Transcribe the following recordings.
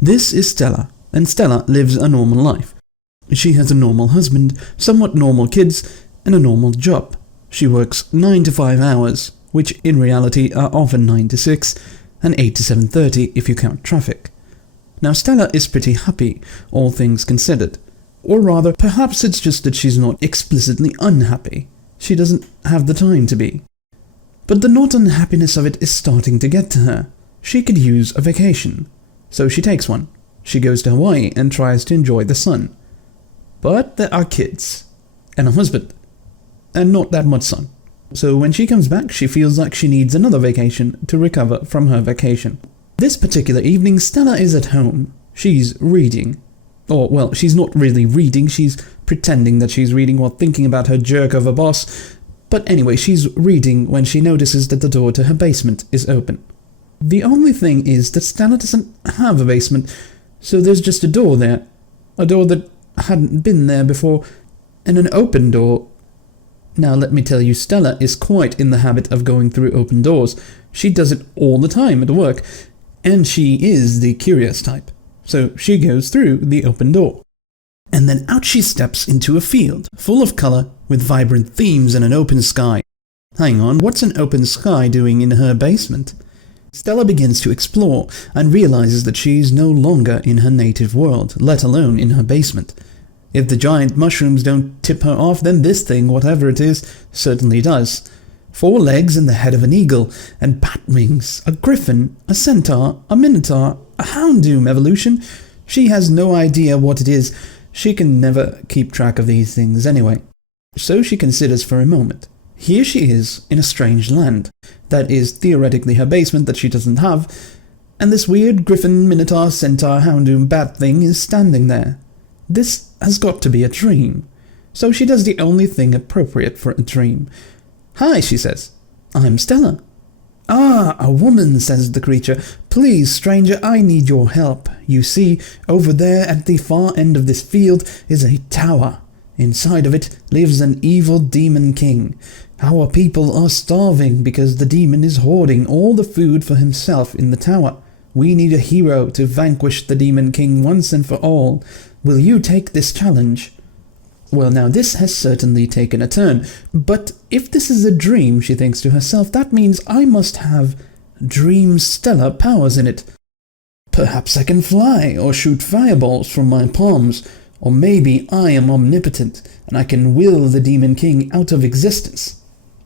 This is Stella, and Stella lives a normal life. She has a normal husband, somewhat normal kids, and a normal job. She works 9 to 5 hours, which in reality are often 9 to 6, and 8 to 7:30 if you count traffic. Now Stella is pretty happy, all things considered. Or rather, perhaps it's just that she's not explicitly unhappy. She doesn't have the time to be. But the not unhappiness of it is starting to get to her. She could use a vacation. So she takes one. She goes to Hawaii and tries to enjoy the sun. But there are kids. And a husband. And not that much sun. So when she comes back, she feels like she needs another vacation to recover from her vacation. This particular evening, Stella is at home. She's reading. Or, well, she's not really reading, she's pretending that she's reading while thinking about her jerk of a boss. But anyway, she's reading when she notices that the door to her basement is open. The only thing is that Stella doesn't have a basement, so there's just a door there. A door that hadn't been there before, and an open door. Now let me tell you, Stella is quite in the habit of going through open doors. She does it all the time at work, and she is the curious type. So she goes through the open door. And then out she steps into a field, full of colour, with vibrant themes and an open sky. Hang on, what's an open sky doing in her basement? Stella begins to explore, and realizes that she's no longer in her native world, let alone in her basement. If the giant mushrooms don't tip her off, then this thing, whatever it is, certainly does. 4 legs and the head of an eagle, and bat wings, a griffin, a centaur, a minotaur, a houndoom evolution. She has no idea what it is. She can never keep track of these things anyway. So she considers for a moment. Here she is in a strange land. That is theoretically her basement that she doesn't have, and this weird griffin, minotaur, centaur, houndoom, bat thing is standing there. This has got to be a dream. So she does the only thing appropriate for a dream. "Hi," she says. "I'm Stella." "Ah, a woman," says the creature. "Please, stranger, I need your help. You see, over there at the far end of this field is a tower. Inside of it lives an evil demon king. Our people are starving because the demon is hoarding all the food for himself in the tower. We need a hero to vanquish the demon king once and for all. Will you take this challenge?" Well, now this has certainly taken a turn, but if this is a dream, she thinks to herself, that means I must have Dream Stella powers in it. Perhaps I can fly, or shoot fireballs from my palms, or maybe I am omnipotent, and I can will the Demon King out of existence.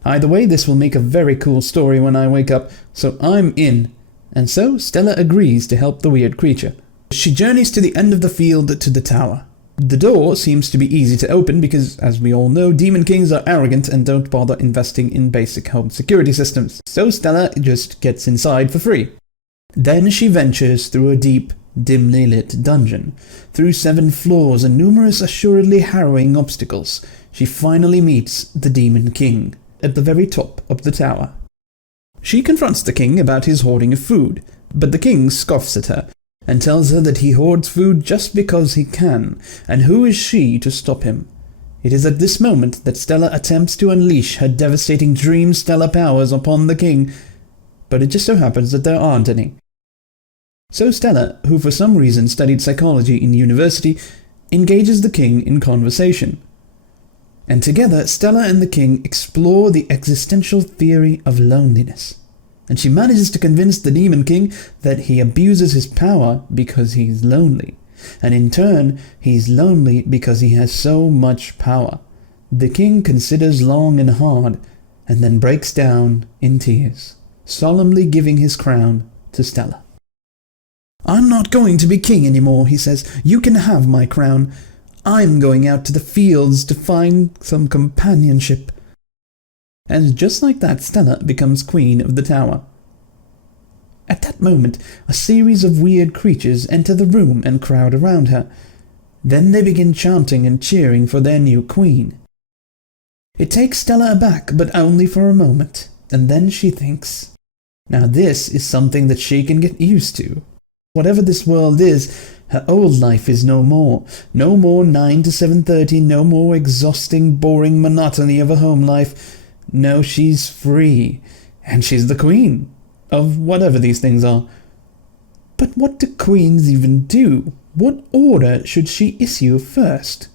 Either way, this will make a very cool story when I wake up, so I'm in. And so Stella agrees to help the weird creature. She journeys to the end of the field to the tower. The door seems to be easy to open because, as we all know, demon kings are arrogant and don't bother investing in basic home security systems, so Stella just gets inside for free. Then she ventures through a deep, dimly lit dungeon. Through 7 floors and numerous assuredly harrowing obstacles, she finally meets the Demon King at the very top of the tower. She confronts the king about his hoarding of food, but the king scoffs at her and tells her that he hoards food just because he can, and who is she to stop him? It is at this moment that Stella attempts to unleash her devastating Dream Stella powers upon the king, but it just so happens that there aren't any. So Stella, who for some reason studied psychology in university, engages the king in conversation. And together, Stella and the king explore the existential theory of loneliness. And she manages to convince the Demon King that he abuses his power because he's lonely. And in turn, he's lonely because he has so much power. The king considers long and hard, and then breaks down in tears, solemnly giving his crown to Stella. "I'm not going to be king anymore," he says. "You can have my crown. I'm going out to the fields to find some companionship." And just like that, Stella becomes queen of the tower. At that moment, a series of weird creatures enter the room and crowd around her. Then they begin chanting and cheering for their new queen. It takes Stella aback, but only for a moment, and then she thinks, now this is something that she can get used to. Whatever this world is, her old life is no more. No more 9 to 7:30, no more exhausting, boring monotony of a home life. No, she's free, and she's the queen of whatever these things are. But what do queens even do? What order should she issue first?